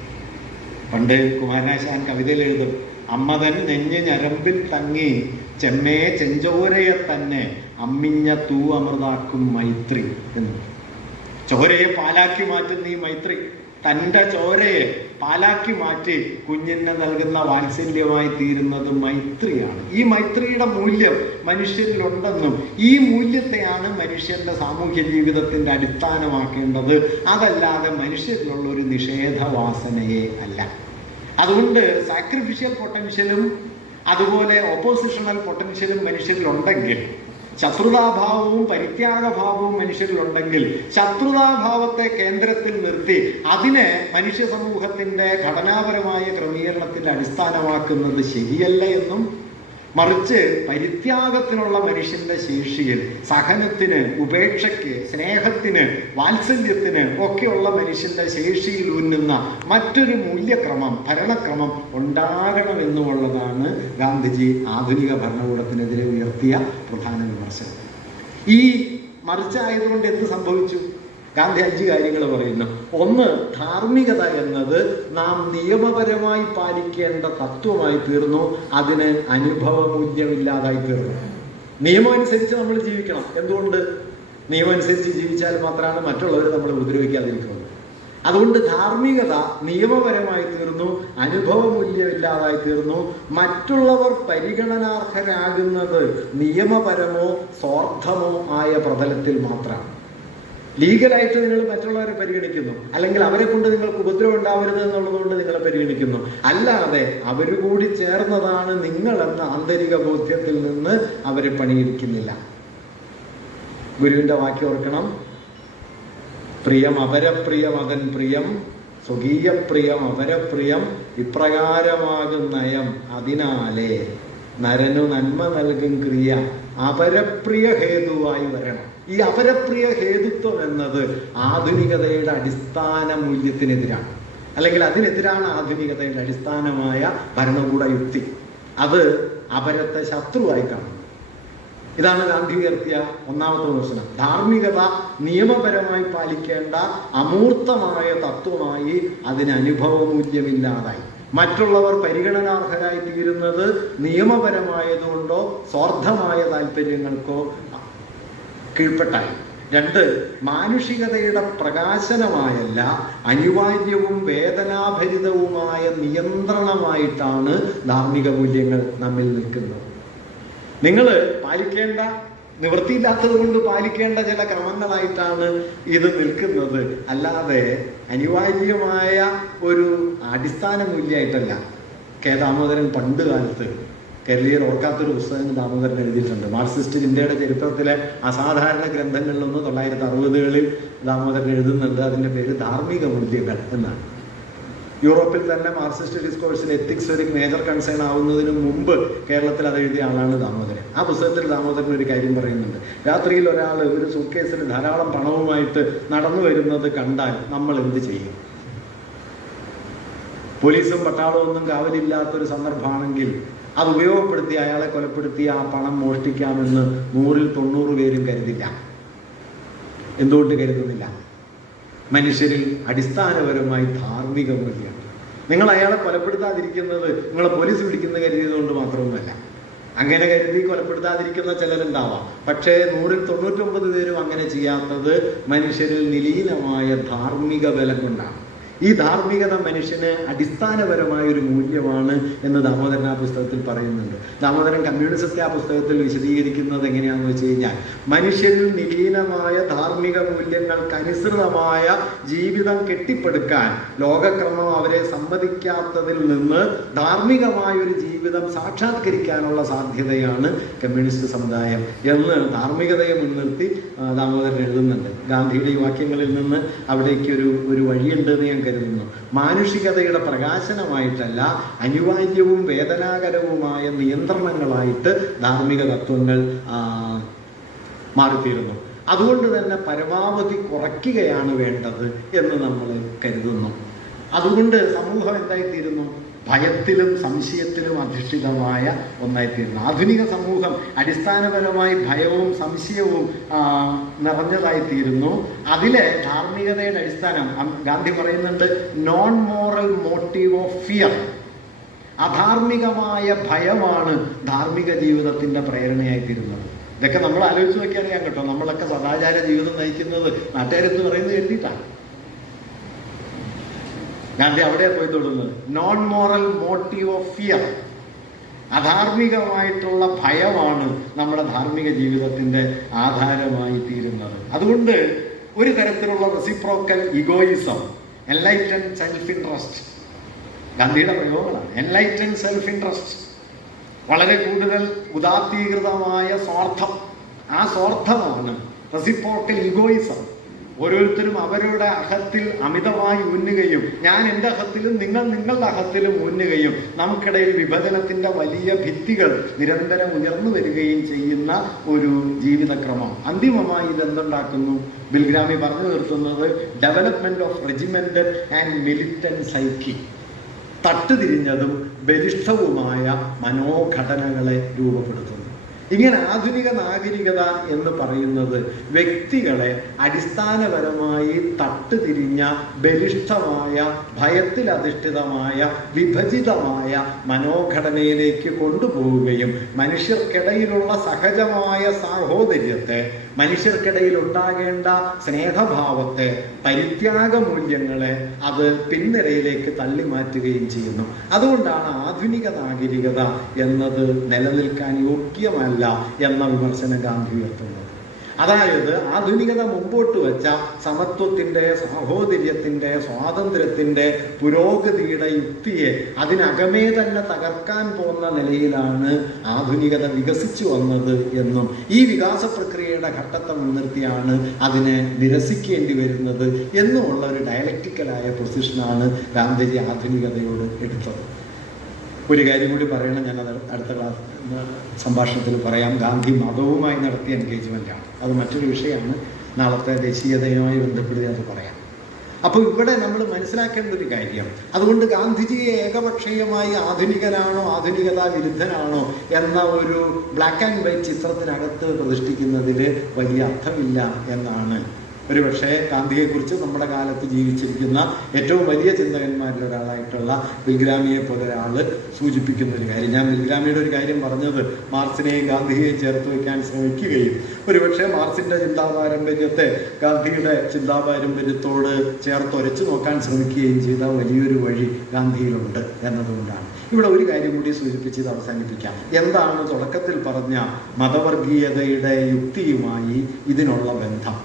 പണ്ട് കുമാരനാശാൻ കവിതയിൽ എഴുതും, അമ്മതൻ നെഞ്ഞ് ഞരമ്പിൽ തങ്ങി ചെമ്മേ ചെഞ്ചോരയെ തന്നെ അമ്മിഞ്ഞ തൂ അമൃതാക്കും മൈത്രി എന്ന്. ചോരയെ പാലാക്കി മാറ്റുന്ന ഈ മൈത്രി, തൻ്റെ ചോരയെ പാലാക്കി മാറ്റി കുഞ്ഞിനെ നൽകുന്ന വാത്സല്യമായി തീരുന്നത് മൈത്രിയാണ്. ഈ മൈത്രിയുടെ മൂല്യം മനുഷ്യരിലുണ്ടെന്നും ഈ മൂല്യത്തെയാണ് മനുഷ്യന്റെ സാമൂഹ്യ ജീവിതത്തിന്റെ അടിസ്ഥാനമാക്കേണ്ടത്, അതല്ലാതെ മനുഷ്യരിലുള്ള ഒരു നിഷേധവാസനയെ അല്ല. അതുകൊണ്ട് സാക്രിഫിഷ്യൽ പൊട്ടൻഷ്യലും അതുപോലെ ഓപ്പോസിഷണൽ പൊട്ടൻഷ്യലും മനുഷ്യരിലുണ്ടെങ്കിൽ, ശത്രുതാഭാവവും പരിത്യാഗഭാവവും മനുഷ്യരിലുണ്ടെങ്കിൽ, ശത്രുതാഭാവത്തെ കേന്ദ്രത്തിൽ നിർത്തി അതിനെ മനുഷ്യ സമൂഹത്തിന്റെ ഘടനാപരമായ ക്രമീകരണത്തിന്റെ അടിസ്ഥാനമാക്കുന്നത് ശരിയല്ല എന്നും, മറിച്ച് പരിത്യാഗത്തിനുള്ള മനുഷ്യന്റെ ശേഷിയിൽ സഹനത്തിന്, ഉപേക്ഷയ്ക്ക്, സ്നേഹത്തിന്, വാത്സല്യത്തിന് ഒക്കെയുള്ള മനുഷ്യന്റെ ശേഷിയിൽ ഊന്നുന്ന മറ്റൊരു മൂല്യക്രമം, ഭരണക്രമം ഉണ്ടാകണമെന്നുള്ളതാണ് ഗാന്ധിജി ആധുനിക ഭരണകൂടത്തിനെതിരെ ഉയർത്തിയ പ്രധാന വിമർശനം. ഈ മറിച്ചായതുകൊണ്ട് എന്ത് സംഭവിച്ചു? ഗാന്ധി 5 കാര്യങ്ങൾ പറയുന്നു. ഒന്ന്, ധാർമ്മികത എന്നത് നാം നിയമപരമായി പാലിക്കേണ്ട തത്വമായി തീർന്നു, അതിന് അനുഭവമൂല്യമില്ലാതായി തീർന്നു. നിയമം അനുസരിച്ച് നമ്മൾ ജീവിക്കണം. എന്തുകൊണ്ട്? നിയമം അനുസരിച്ച് ജീവിച്ചാൽ മാത്രമാണ് മറ്റുള്ളവർ നമ്മളെ ഉപദ്രവിക്കാതിരിക്കുന്നത്. അതുകൊണ്ട് ധാർമ്മികത നിയമപരമായി തീർന്നു, അനുഭവമൂല്യമില്ലാതായി തീർന്നു. മറ്റുള്ളവർ പരിഗണനാർഹരാകുന്നത് നിയമപരമോ സ്വാർത്ഥമോ ആയ പ്രതലത്തിൽ മാത്രമാണ്. ലീഗലായിട്ട് നിങ്ങൾ മറ്റുള്ളവരെ പരിഗണിക്കുന്നു, അല്ലെങ്കിൽ അവരെ കൊണ്ട് നിങ്ങൾക്ക് ഉപദ്രവം ഉണ്ടാവരുത് എന്നുള്ളതുകൊണ്ട് നിങ്ങളെ പരിഗണിക്കുന്നു, അല്ലാതെ അവർ കൂടി ചേർന്നതാണ് നിങ്ങൾ എന്ന ആന്തരിക ബോധ്യത്തിൽ നിന്ന് അവരെ പണിയിരിക്കുന്നില്ല. ഗുരുവിന്റെ വാക്യം ഓർക്കണം, പ്രിയം അപരപ്രിയം അതൻ പ്രിയം, സ്വകീയ പ്രിയം അപരപ്രിയം, ഇപ്രകാരമാകും നയം, അതിനാലേ നരനു നന്മ നൽകും ക്രിയ അപരപ്രിയ ഹേതുവായി വരണം. ഈ അപരപ്രിയ ഹേതുത്വം എന്നത് ആധുനികതയുടെ അടിസ്ഥാന മൂല്യത്തിനെതിരാണ്, അല്ലെങ്കിൽ അതിനെതിരാണ് ആധുനികതയുടെ അടിസ്ഥാനമായ ഭരണകൂട യുക്തി. അത് അപരത്തെ ശത്രുവായി കാണുന്നു. ഇതാണ് ഗാന്ധി ഉയർത്തിയ ഒന്നാമത്തെ വിമർശനം. ധാർമ്മികത നിയമപരമായി പാലിക്കേണ്ട അമൂർത്തമായ തത്വമായി അതിന് അനുഭവമൂല്യമില്ലാതായി. മറ്റുള്ളവർ പരിഗണനാർഹരായി തീരുന്നത് നിയമപരമായതുകൊണ്ടോ സ്വാർത്ഥമായ താല്പര്യങ്ങൾക്കോ കീഴ്പ്പെട്ടായി. 2, മാനുഷികതയുടെ പ്രകാശനമായല്ല, അനിവാര്യവും വേദനാഭരിതവുമായ നിയന്ത്രണമായിട്ടാണ് ധാർമ്മിക മൂല്യങ്ങൾ നമ്മിൽ നിൽക്കുന്നത്. നിങ്ങൾ പാലിക്കേണ്ട, നിവൃത്തിയില്ലാത്തത് കൊണ്ട് പാലിക്കേണ്ട ചില ക്രമങ്ങളായിട്ടാണ് ഇത് നിൽക്കുന്നത്, അല്ലാതെ അനിവാര്യമായ ഒരു അടിസ്ഥാന മൂല്യമായിട്ടല്ല. കെ ദാമോദരൻ പണ്ട് കാലത്ത് കേരളീയർ ഓർക്കാത്തൊരു പുസ്തകം ദാമോദരൻ എഴുതിയിട്ടുണ്ട്. മാർക്സിസ്റ്റ് ഇന്ത്യയുടെ ചരിത്രത്തിലെ അസാധാരണ ഗ്രന്ഥങ്ങളിലൊന്ന് 1960കളിൽ ദാമോദരൻ എഴുതുന്നുണ്ട്. അതിൻ്റെ പേര് ധാർമ്മിക മൂല്യങ്ങൾ എന്നാണ്. യൂറോപ്പിൽ തന്നെ മാർക്സിസ്റ്റ് ഡിസ്കോഴ്സിൽ എത്തിക്സ് ഒരു മേജർ കൺസേൺ ആവുന്നതിന് മുമ്പ് കേരളത്തിൽ അത് എഴുതിയ ആളാണ് ദാമോദരൻ. ആ പുസ്തകത്തിൽ ദാമോദരൻ ഒരു കാര്യം പറയുന്നുണ്ട്. രാത്രിയിൽ ഒരാൾ ഒരു സൂട്ട്കേസിൽ ധാരാളം പണവുമായിട്ട് നടന്നു വരുന്നത് കണ്ടാൽ നമ്മൾ എന്ത് ചെയ്യും? പോലീസും പട്ടാളവും ഒന്നും കാവലില്ലാത്തൊരു സന്ദർഭമാണെങ്കിൽ അത് ഉപയോഗപ്പെടുത്തി അയാളെ കൊലപ്പെടുത്തി ആ പണം മോഷ്ടിക്കാമെന്ന് 100ൽ 90 പേരും കരുതില്ല. എന്തുകൊണ്ട് കരുതുന്നില്ല? മനുഷ്യരിൽ അടിസ്ഥാനപരമായി ധാർമ്മിക മൂല്യമുണ്ട്. നിങ്ങൾ അയാളെ കൊലപ്പെടുത്താതിരിക്കുന്നത് നിങ്ങളെ പോലീസ് പിടിക്കുന്ന കരുതിയത് കൊണ്ട് മാത്രമൊന്നുമല്ല. അങ്ങനെ കരുതി കൊലപ്പെടുത്താതിരിക്കുന്ന ചിലരുണ്ടാവാം. പക്ഷേ 100-99 പേരും അങ്ങനെ ചെയ്യാത്തത് മനുഷ്യരിൽ നിലീനമായ ധാർമ്മിക ബലം കൊണ്ടാണ്. ഈ ധാർമ്മികത മനുഷ്യന് അടിസ്ഥാനപരമായ ഒരു മൂല്യമാണ് എന്ന് ദാമോദരൻ ആ പുസ്തകത്തിൽ പറയുന്നുണ്ട്. ദാമോദരൻ കമ്മ്യൂണിസത്തെ ആ പുസ്തകത്തിൽ വിശദീകരിക്കുന്നത് എങ്ങനെയാണെന്ന് വെച്ച് കഴിഞ്ഞാൽ, മനുഷ്യരിൽ നിലീനമായ ധാർമ്മിക മൂല്യങ്ങൾക്കനുസൃതമായ ജീവിതം കെട്ടിപ്പടുക്കാൻ ലോകക്രമം അവരെ സമ്മതിക്കാത്തതിൽ നിന്ന് ധാർമ്മികമായ ഒരു ജീവിതം സാക്ഷാത്കരിക്കാനുള്ള സാധ്യതയാണ് കമ്മ്യൂണിസ്റ്റ് സമുദായം എന്ന് ധാർമ്മികതയെ മുൻനിർത്തി ദാമോദരൻ എഴുതുന്നുണ്ട്. ഗാന്ധിയുടെ ഈ വാക്യങ്ങളിൽ നിന്ന് അവിടേക്ക് ഒരു വഴിയുണ്ട് എന്ന് ഞാൻ കരുതുന്നു. മാനുഷികതയുടെ പ്രകാശനമായിട്ടല്ല, അനിവാര്യവും വേദനാകരവുമായ നിയന്ത്രണങ്ങളായിട്ട് ധാർമ്മിക തത്വങ്ങൾ മാറിത്തീരുന്നു. അതുകൊണ്ട് തന്നെ പരമാവധി കുറയ്ക്കുകയാണ് വേണ്ടത് എന്ന് നമ്മൾ കരുതുന്നു. അതുകൊണ്ട് സമൂഹം എന്തായിത്തീരുന്നു? ഭയത്തിലും സംശയത്തിലും അധിഷ്ഠിതമായ ഒന്നായിത്തീരുന്നു. ആധുനിക സമൂഹം അടിസ്ഥാനപരമായി ഭയവും സംശയവും നിറഞ്ഞതായിത്തീരുന്നു. അതിലെ ധാർമ്മികതയുടെ അടിസ്ഥാനം ഗാന്ധി പറയുന്നുണ്ട്, non moral motive of fear. അധാർമികമായ ഭയമാണ് ധാർമ്മിക ജീവിതത്തിന്റെ പ്രേരണയായിത്തീരുന്നത്. ഇതൊക്കെ നമ്മൾ ആലോചിച്ച് നോക്കി അറിയാം കേട്ടോ. നമ്മളൊക്കെ സദാചാര ജീവിതം നയിക്കുന്നത് നാട്ടുകാരെന്ന് പറയുന്നത് എഴുതിയിട്ടാണ്. ഗാന്ധി അവിടെയാണ് പോയി തൊടുന്നത്. Non moral motive of fear. അധാർമികമായിട്ടുള്ള ഭയമാണ് നമ്മുടെ ധാർമ്മിക ജീവിതത്തിന്റെ ആധാരമായി തീരുന്നത്. അതുകൊണ്ട് ഒരു തരത്തിലുള്ള reciprocal egoism, enlighten self interest, ഗാന്ധിയുടെ പ്രയോഗങ്ങളാണ്. എൻലൈറ്റൻ സെൽഫ് ഇൻട്രസ്റ്റ്, വളരെ കൂടുതൽ ഉദാത്തീകൃതമായ സ്വാർത്ഥം. ആ സ്വാർത്ഥമാണ് റെസിപ്രോക്കൽ ഇഗോയിസം. ഓരോരുത്തരും അവരുടെ അഹത്തിൽ അമിതമായി ഊന്നുകയും ഞാൻ എൻ്റെ അഹത്തിലും നിങ്ങൾ നിങ്ങളുടെ അഹത്തിലും ഊന്നുകയും നമുക്കിടയിൽ വിഭജനത്തിന്റെ വലിയ ഭിത്തികൾ നിരന്തരം ഉയർന്നു വരികയും ചെയ്യുന്ന ഒരു ജീവിതക്രമം. അന്തിമമായി ഇതെന്തുണ്ടാക്കുന്നു? ബിൽഗ്രാമി പറഞ്ഞു നിർത്തുന്നത് development of regimental and militant psyche. തട്ടുതിരിഞ്ഞതും ബലിഷ്ഠവുമായ മനോഘടനകളെ രൂപപ്പെടുത്തുന്നു. ഇങ്ങനെ ആധുനിക നാഗരികത എന്ന് പറയുന്നത് വ്യക്തികളെ അടിസ്ഥാനപരമായി തട്ടുതിരിഞ്ഞ ബലിഷ്ഠമായ ഭയത്തിലധിഷ്ഠിതമായ വിഭജിതമായ മനോഘടനയിലേക്ക് കൊണ്ടുപോവുകയും മനുഷ്യർക്കിടയിലുള്ള സഹജമായ സാഹോദര്യത്തെ, മനുഷ്യർക്കിടയിൽ ഉണ്ടാകേണ്ട സ്നേഹഭാവത്തെ, പരിത്യാഗമൂല്യങ്ങളെ അത് പിൻനിരയിലേക്ക് തള്ളി മാറ്റുകയും ചെയ്യുന്നു. അതുകൊണ്ടാണ് ആധുനിക നാഗരികത എന്നത് നിലനിൽക്കാൻ യോഗ്യമല്ല എന്ന വിമർശനം ഗാന്ധി ഉയർത്തുന്നത്. അതായത് ആധുനികത മുമ്പോട്ട് വെച്ച സമത്വത്തിന്റെ, സാഹോദര്യത്തിന്റെ, സ്വാതന്ത്ര്യത്തിന്റെ, പുരോഗതിയുടെ യുക്തിയെ അതിനകമേ തന്നെ തകർക്കാൻ പോകുന്ന നിലയിലാണ് ആധുനികത വികസിച്ചു വന്നത് എന്നും ഈ വികാസ പ്രക്രിയയുടെ ഘട്ടത്തെ മുൻനിർത്തിയാണ് അതിനെ നിരസിക്കേണ്ടി വരുന്നത് എന്നുമുള്ള ഒരു ഡയലക്റ്റിക്കലായ പൊസിഷനാണ് ഗാന്ധിജി ആധുനികതയോട് എടുത്തത്. ഒരു കാര്യം കൂടി പറയണം, ഞാനത് അടുത്ത സംഭാഷണത്തിൽ പറയാം. ഗാന്ധി മതവുമായി നടത്തിയ എൻഗേജ്മെൻ്റാണ്. അത് മറ്റൊരു വിഷയമാണ്. നാളത്തെ ദേശീയതയുമായി ബന്ധപ്പെടുത്തി അത് പറയാം. അപ്പോൾ ഇവിടെ നമ്മൾ മനസ്സിലാക്കേണ്ട ഒരു കാര്യം, അതുകൊണ്ട് ഗാന്ധിജിയെ ഏകപക്ഷീയമായി ആധുനികനാണോ ആധുനികതാ വിരുദ്ധനാണോ എന്ന ഒരു ബ്ലാക്ക് ആൻഡ് വൈറ്റ് ചിത്രത്തിനകത്ത് പ്രതിഷ്ഠിക്കുന്നതിൽ വലിയ അർത്ഥമില്ല എന്നാണ് ഒരുപക്ഷെ ഗാന്ധിയെക്കുറിച്ച് നമ്മുടെ കാലത്ത് ജീവിച്ചിരിക്കുന്ന ഏറ്റവും വലിയ ചിന്തകന്മാരിൽ ഒരാളായിട്ടുള്ള ബിൽഗ്രാമിയെ പോലെ ഒരാൾ സൂചിപ്പിക്കുന്ന ഒരു കാര്യം. ഞാൻ ബിൽഗ്രാമിയുടെ ഒരു കാര്യം പറഞ്ഞത് മാർക്സിനെയും ഗാന്ധിയെയും ചേർത്ത് വയ്ക്കാൻ ശ്രമിക്കുകയും ഒരുപക്ഷെ മാർക്സിന്റെ ചിന്താപാരമ്പര്യത്തെ ഗാന്ധിയുടെ ചിന്താപാരമ്പര്യത്തോട് ചേർത്തൊരച്ചു നോക്കാൻ ശ്രമിക്കുകയും ചെയ്ത വലിയൊരു വഴി ഗാന്ധിയിലുണ്ട് എന്നതുകൊണ്ടാണ്. ഇവിടെ ഒരു കാര്യം കൂടി സൂചിപ്പിച്ച് ഇത് അവസാനിപ്പിക്കാം. എന്താണ് തുടക്കത്തിൽ പറഞ്ഞ മതവർഗീയതയുടെ യുക്തിയുമായി ഇതിനുള്ള ബന്ധം?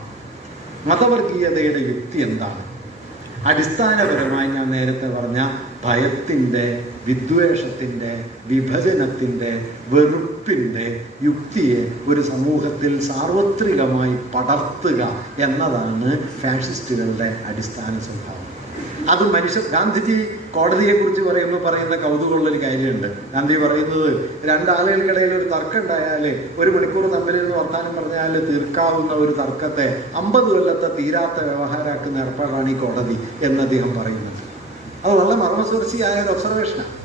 മതവർഗീയതയുടെ യുക്തി എന്താണ്? അടിസ്ഥാനപരമായി ഞാൻ നേരത്തെ പറഞ്ഞ ഭയത്തിൻ്റെ, വിദ്വേഷത്തിൻ്റെ, വിഭജനത്തിൻ്റെ, വെറുപ്പിൻ്റെ യുക്തിയെ ഒരു സമൂഹത്തിൽ സാർവത്രികമായി പടർത്തുക എന്നതാണ് ഫാഷിസ്റ്റുകളുടെ അടിസ്ഥാന സ്വഭാവം. അത് ഗാന്ധിജി കോടതിയെക്കുറിച്ച് പറയുമ്പോൾ പറയുന്ന കൗതുകമുള്ളൊരു കാര്യമുണ്ട്. ഗാന്ധി പറയുന്നത് രണ്ടാളുകൾക്കിടയിൽ ഒരു തർക്കം ഉണ്ടായാൽ 1 മണിക്കൂർ തമ്മിലിരുന്ന് വർത്താനം പറഞ്ഞാൽ തീർക്കാവുന്ന ഒരു തർക്കത്തെ 50 കൊല്ലത്തെ തീരാത്ത വ്യവഹാരമാക്കുന്ന ഏർപ്പാടാണ് ഈ കോടതി എന്ന് അദ്ദേഹം പറയുന്നത്. അത് വളരെ മർമ്മസ്പർശിയായ ഒരു ഒബ്സർവേഷനാണ്.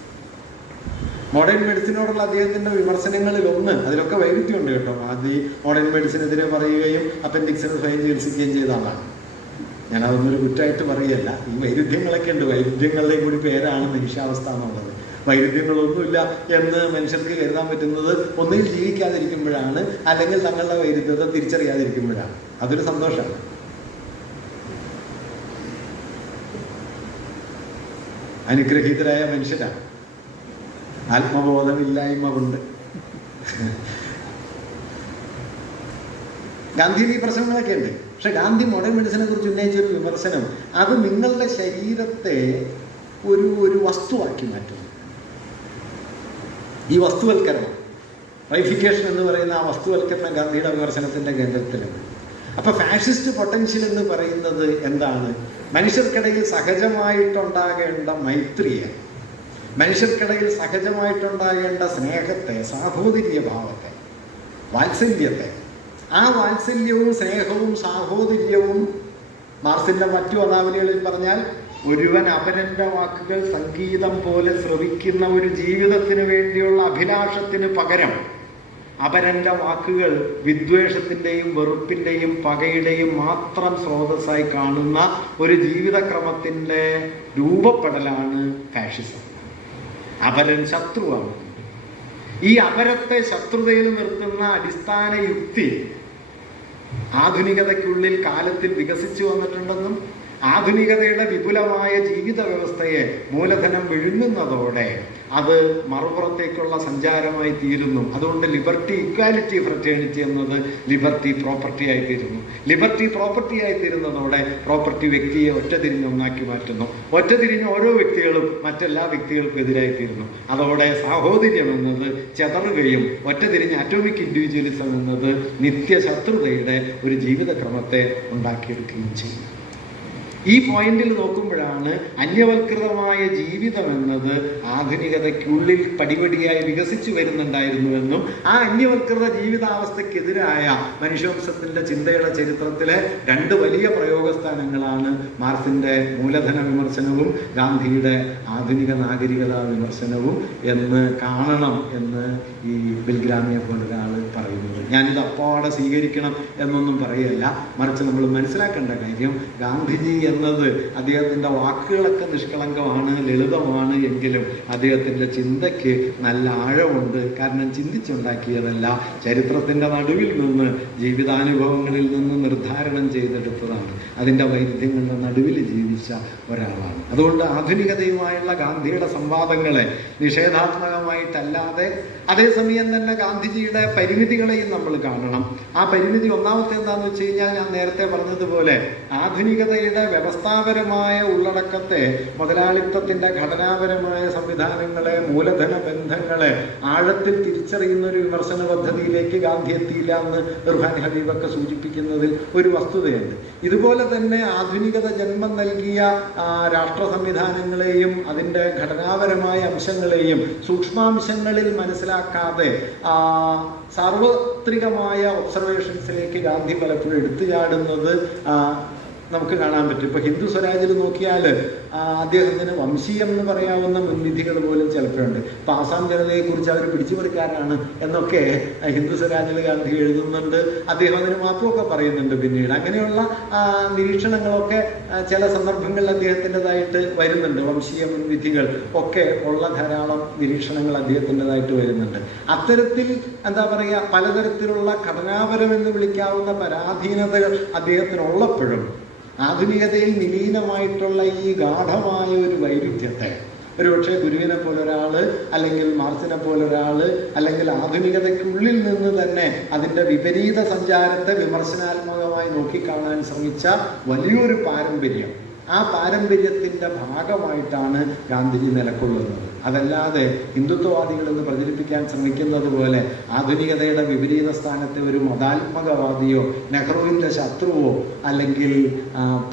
മോഡേൺ മെഡിസിനോടുള്ള അദ്ദേഹത്തിന്റെ വിമർശനങ്ങളിൽ ഒന്ന്, അതിലൊക്കെ വൈരുദ്ധ്യമുണ്ട് കേട്ടോ. ആദ്യം മോഡേൺ മെഡിസിനെതിരെ പറയുകയും അപ്പൻഡിക്സിന് സ്വയം ചികിത്സിക്കുകയും ചെയ്ത ആളാണ്. ഞാനതൊന്നൊരു കുറ്റമായിട്ട് പറയുകയല്ല. ഈ വൈരുദ്ധ്യങ്ങളൊക്കെ ഉണ്ട്. വൈരുദ്ധ്യങ്ങളുടെ കൂടി പേരാണ് മനുഷ്യാവസ്ഥ എന്നുള്ളത്. വൈരുദ്ധ്യങ്ങളൊന്നുമില്ല എന്ന് മനുഷ്യർക്ക് കരുതാൻ പറ്റുന്നത് ഒന്നുകിൽ ജീവിക്കാതിരിക്കുമ്പോഴാണ്, അല്ലെങ്കിൽ തങ്ങളുടെ വൈരുദ്ധ്യത തിരിച്ചറിയാതിരിക്കുമ്പോഴാണ്. അതൊരു സന്തോഷമാണ്. അനുഗ്രഹീതരായ മനുഷ്യരാണ്. ആത്മബോധമില്ലായ്മ കൊണ്ട് ഗാന്ധിയിൽ ഈ പ്രശ്നങ്ങളൊക്കെ ഉണ്ട്. പക്ഷെ ഗാന്ധി മോഡേൺ മെഡിസിനെ കുറിച്ച് ഉന്നയിച്ചൊരു വിമർശനം, അത് നിങ്ങളുടെ ശരീരത്തെ ഒരു വസ്തുവാക്കി മാറ്റുന്നു. ഈ വസ്തുവൽക്കരണം, റൈഫിക്കേഷൻ എന്ന് പറയുന്ന ആ വസ്തുവൽക്കരണം ഗാന്ധിയുടെ വിമർശനത്തിന്റെ കേന്ദ്രത്തിലുണ്ട്. അപ്പൊ ഫാഷിസ്റ്റ് പൊട്ടൻഷ്യൽ എന്ന് പറയുന്നത് എന്താണ്? മനുഷ്യർക്കിടയിൽ സഹജമായിട്ടുണ്ടാകേണ്ട മൈത്രിയെ, മനുഷ്യർക്കിടയിൽ സഹജമായിട്ടുണ്ടാകേണ്ട സ്നേഹത്തെ, സാഹോദര്യ ഭാവത്തെ, വാത്സല്യത്തെ, ആ വാത്സല്യവും സ്നേഹവും സാഹോദര്യവും മാർസിന്റെ മറ്റു അനാവലികളിൽ പറഞ്ഞാൽ ഒരുവൻ അപരന്റെ വാക്കുകൾ സംഗീതം പോലെ ശ്രവിക്കുന്ന ഒരു ജീവിതത്തിന് വേണ്ടിയുള്ള അഭിലാഷത്തിന് പകരം അപരന്റെ വാക്കുകൾ വിദ്വേഷത്തിൻ്റെയും വെറുപ്പിൻ്റെയും പകയുടെയും മാത്രം സ്രോതസ്സായി കാണുന്ന ഒരു ജീവിതക്രമത്തിൻ്റെ രൂപപ്പെടലാണ് ഫാഷിസം. അപരൻ ശത്രുവാണ്. ഈ അപരത്തെ ശത്രുതയിൽ നിർത്തുന്ന അടിസ്ഥാന യുക്തി ആധുനികതയ്ക്കുള്ളിൽ കാലത്തിൽ വികസിച്ചു വന്നിട്ടുണ്ടെന്നും ആധുനികതയുടെ വിപുലമായ ജീവിത വ്യവസ്ഥയെ മൂലധനം വിഴുങ്ങുന്നതോടെ അത് മറുപുറത്തേക്കുള്ള സഞ്ചാരമായി തീരുന്നു. അതുകൊണ്ട് ലിബർട്ടി, ഇക്വാലിറ്റി, ഫ്രറ്റേണിറ്റി എന്നത് ലിബർട്ടി പ്രോപ്പർട്ടി ആയി തീരുന്നു. ലിബർട്ടി പ്രോപ്പർട്ടി ആയി തീരുന്നതോടെ പ്രോപ്പർട്ടി വ്യക്തിയെ ഒറ്റതിരിഞ്ഞ് ഒന്നാക്കി മാറ്റുന്നു. ഒറ്റതിരിഞ്ഞ് ഓരോ വ്യക്തികളും മറ്റെല്ലാ വ്യക്തികൾക്കും എതിരായി തീരുന്നു. അതോടെ സാഹോദര്യം എന്നത് ചെതറുകയും ഒറ്റതിരിഞ്ഞ് അറ്റോമിക് ഇൻഡിവിജ്വലിസം എന്നത് നിത്യശത്രുതയുടെ ഒരു ജീവിതക്രമത്തെ ഉണ്ടാക്കിയെടുക്കുകയും ചെയ്യും. ഈ പോയിന്റിൽ നോക്കുമ്പോഴാണ് അന്യവൽകൃതമായ ജീവിതം എന്നത് ആധുനികതയ്ക്കുള്ളിൽ പടിപടിയായി വികസിച്ചു വരുന്നുണ്ടായിരുന്നുവെന്നും ആ അന്യവൽകൃത ജീവിതാവസ്ഥക്കെതിരായ മനുഷ്യവംശത്തിന്റെ ചിന്തയുടെ ചരിത്രത്തിലെ രണ്ട് വലിയ പ്രയോഗസ്ഥാനങ്ങളാണ് മാർസിന്റെ മൂലധന വിമർശനവും ഗാന്ധിയുടെ ആധുനിക നാഗരികതാ വിമർശനവും എന്ന് കാണണം എന്ന് ഈ ബിൽഗ്രാമിയെ പോലൊരാൾ പറയുന്നത്. ഞാനിത് അപ്പാടെ സ്വീകരിക്കണം എന്നൊന്നും പറയല്ല, മറിച്ച് നമ്മൾ മനസ്സിലാക്കേണ്ട കാര്യം ഗാന്ധിജി എന്നത് അദ്ദേഹത്തിൻ്റെ വാക്കുകളൊക്കെ നിഷ്കളങ്കമാണ്, ലളിതമാണ് എങ്കിലും അദ്ദേഹത്തിൻ്റെ ചിന്തയ്ക്ക് നല്ല ആഴമുണ്ട്. കാരണം ചിന്തിച്ചുണ്ടാക്കിയതല്ല, ചരിത്രത്തിൻ്റെ നടുവിൽ നിന്ന്, ജീവിതാനുഭവങ്ങളിൽ നിന്ന് നിർദ്ധാരണം ചെയ്തെടുത്തതാണ്. അതിൻ്റെ വൈരുദ്ധ്യങ്ങളുടെ നടുവിൽ ജീവിച്ച ഒരാളാണ്. അതുകൊണ്ട് ആധുനികതയുമായുള്ള ഗാന്ധിയുടെ സംവാദങ്ങളെ നിഷേധാത്മകമായിട്ടല്ലാതെ അതേസമയം തന്നെ ഗാന്ധിജിയുടെ പരിമിതികളെയും നമ്മൾ കാണണം. ആ പരിമിതി ഒന്നാമത്തെ എന്താണെന്ന് വെച്ച് കഴിഞ്ഞാൽ, ഞാൻ നേരത്തെ പറഞ്ഞതുപോലെ ആധുനികതയുടെ വ്യവസ്ഥാപരമായ ഉള്ളടക്കത്തെ, മുതലാളിത്തത്തിന്റെ ഘടനാപരമായ സംവിധാനങ്ങളെ, മൂലധന ബന്ധങ്ങളെ ആഴത്തിൽ തിരിച്ചറിയുന്ന ഒരു വിമർശന പദ്ധതിയിലേക്ക് ഗാന്ധി എത്തിയില്ല എന്ന് ഇർഫാൻ ഹബീബൊക്കെ സൂചിപ്പിക്കുന്നതിൽ ഒരു വസ്തുതയുണ്ട്. ഇതുപോലെ തന്നെ ആധുനികത ജന്മം നൽകിയ രാഷ്ട്ര സംവിധാനങ്ങളെയും അതിൻ്റെ ഘടനാപരമായ അംശങ്ങളെയും സൂക്ഷ്മാംശങ്ങളിൽ മനസ്സിലാക്കാതെ സാർവത്രികമായ ഒബ്സർവേഷൻസിലേക്ക് ഗാന്ധി പലപ്പോഴും എടുത്തു ചാടുന്നത് നമുക്ക് കാണാൻ പറ്റും. ഇപ്പൊ ഹിന്ദു സ്വരാജിൽ നോക്കിയാൽ അദ്ദേഹത്തിന് വംശീയം എന്ന് പറയാവുന്ന മുൻവിധികൾ പോലും ചിലപ്പോഴുണ്ട്. ഇപ്പൊ ആസാം ജനതയെക്കുറിച്ച് അവർ പിടിച്ചുപറിക്കാരനാണ് എന്നൊക്കെ ഹിന്ദു സ്വരാജിൽ ഗാന്ധി എഴുതുന്നുണ്ട്. അദ്ദേഹം അതിന് മാപ്പുമൊക്കെ പറയുന്നുണ്ട് പിന്നീട്. അങ്ങനെയുള്ള നിരീക്ഷണങ്ങളൊക്കെ ചില സന്ദർഭങ്ങളിൽ അദ്ദേഹത്തിൻ്റെതായിട്ട് വരുന്നുണ്ട്. വംശീയ മുൻവിധികൾ ഒക്കെ ഉള്ള ധാരാളം നിരീക്ഷണങ്ങൾ അദ്ദേഹത്തിൻ്റെതായിട്ട് വരുന്നുണ്ട്. അത്തരത്തിൽ എന്താ പറയുക, പലതരത്തിലുള്ള ഘടനാപരമെന്ന് വിളിക്കാവുന്ന പരാധീനതകൾ അദ്ദേഹത്തിനുള്ളപ്പോഴും ആധുനികതയിൽ നിലീനമായിട്ടുള്ള ഈ ഗാഠമായ ഒരു വൈരുദ്ധ്യത്തെ ഒരുപക്ഷെ ഗുരുവിനെ പോലൊരാള്, അല്ലെങ്കിൽ മാർസിനെ പോലൊരാള്, അല്ലെങ്കിൽ ആധുനികതയ്ക്കുള്ളിൽ നിന്ന് തന്നെ അതിൻ്റെ വിപരീത സഞ്ചാരത്തെ വിമർശനാത്മകമായി നോക്കിക്കാണാൻ ശ്രമിച്ച വലിയൊരു പാരമ്പര്യം, ആ പാരമ്പര്യത്തിൻ്റെ ഭാഗമായിട്ടാണ് ഗാന്ധിജി നിലകൊള്ളുന്നത്. അതല്ലാതെ ഹിന്ദുത്വവാദികളെന്ന് പ്രചരിപ്പിക്കാൻ ശ്രമിക്കുന്നത് പോലെ ആധുനികതയുടെ വിപരീത സ്ഥാനത്തെ ഒരു മതാത്മകവാദിയോ നെഹ്റുവിൻ്റെ ശത്രുവോ അല്ലെങ്കിൽ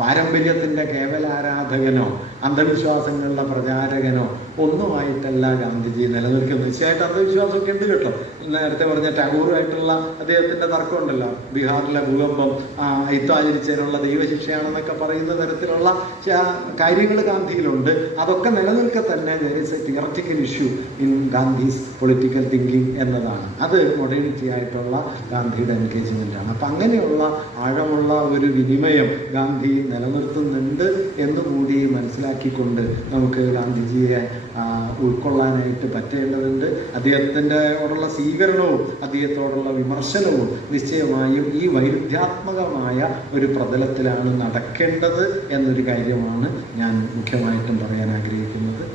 പാരമ്പര്യത്തിൻ്റെ കേവലാരാധകനോ അന്ധവിശ്വാസങ്ങളുടെ പ്രചാരകനോ ഒന്നുമായിട്ടല്ല ഗാന്ധിജി നിലനിൽക്കുന്നത്. തീർച്ചയായിട്ടും അന്ധവിശ്വാസമൊക്കെ ഉണ്ട് കേട്ടോ. നേരത്തെ പറഞ്ഞ ടാഗോറുമായിട്ടുള്ള അദ്ദേഹത്തിൻ്റെ തർക്കമുണ്ടല്ലോ, ബീഹാറിലെ ഭൂകമ്പം ഐത്താചരിച്ചതിനുള്ള ദൈവശിക്ഷയാണെന്നൊക്കെ പറയുന്ന തരത്തിലുള്ള കാര്യങ്ങൾ ഗാന്ധിയിലുണ്ട്. അതൊക്കെ നിലനിൽക്കെ തന്നെ there is a theoretical issue in Gandhi's political thinking എന്നതാണ്. അത് മൊഡേണിറ്റി ആയിട്ടുള്ള ഗാന്ധിയുടെ എൻഗേജ്മെൻ്റാണ്. അപ്പം അങ്ങനെയുള്ള ആഴമുള്ള ഒരു വിനിമയം ഗാന്ധി നിലനിർത്തുന്നുണ്ട് എന്നുകൂടി മനസ്സിലാക്കി മനസ്സിലാക്കിക്കൊണ്ട് നമുക്ക് ഗാന്ധിജിയെ ഉൾക്കൊള്ളാനായിട്ട് പറ്റേണ്ടതുണ്ട്. അദ്ദേഹത്തിൻ്റെയോടുള്ള സ്വീകരണവും അദ്ദേഹത്തോടുള്ള വിമർശനവും നിശ്ചയമായും ഈ വൈരുദ്ധ്യാത്മകമായ ഒരു പ്രതലത്തിലാണ് നടക്കേണ്ടത് എന്നൊരു കാര്യമാണ് ഞാൻ മുഖ്യമായിട്ടും പറയാൻ ആഗ്രഹിക്കുന്നത്.